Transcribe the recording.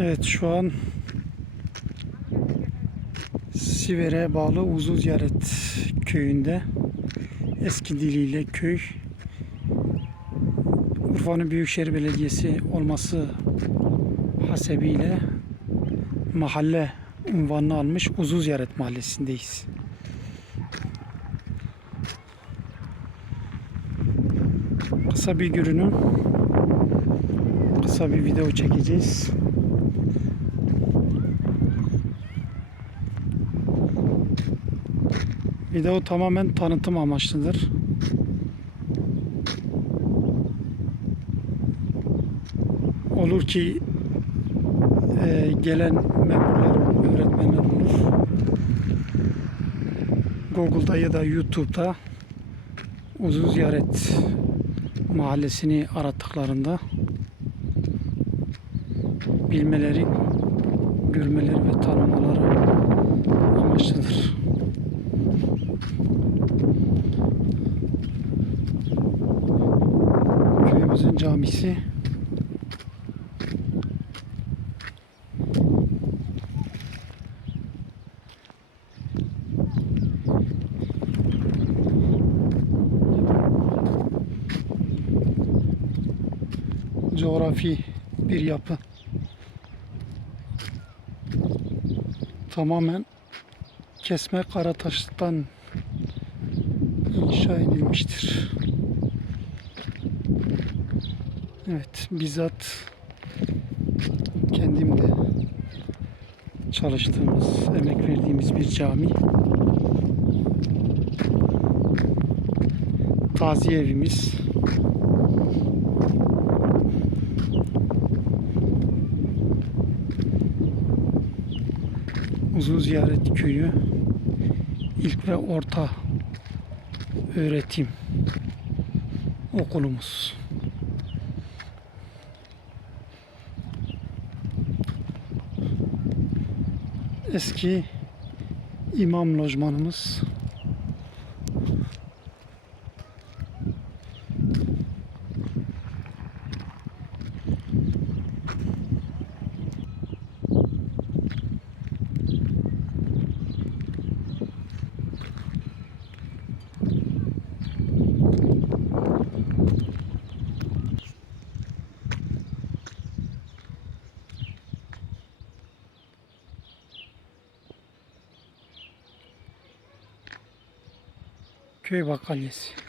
Evet şu an Siver'e bağlı Uzun Ziyaret köyünde eski diliyle köy Urfa'nın Büyükşehir Belediyesi olması hasebiyle mahalle unvanını almış Uzun Ziyaret Mahallesi'ndeyiz. Kısa bir görünüm kısa bir video çekeceğiz. Video tamamen tanıtım amaçlıdır. Olur ki e, gelen memurlar, öğretmenler olur. Google'da ya da YouTube'da uzun ziyaret mahallesini arattıklarında bilmeleri, görmeleri ve tanımaları amaçlıdır. Köyümüzün camisi coğrafi bir yapı. Tamamen kesme karataştan inşa edilmiştir. Evet, bizzat kendim de çalıştığımız, emek verdiğimiz bir cami. Taziye evimiz. Uzun Ziyaret Köyü ilk ve orta öğretim okulumuz. Eski imam lojmanımız. Köy bakkalyesi.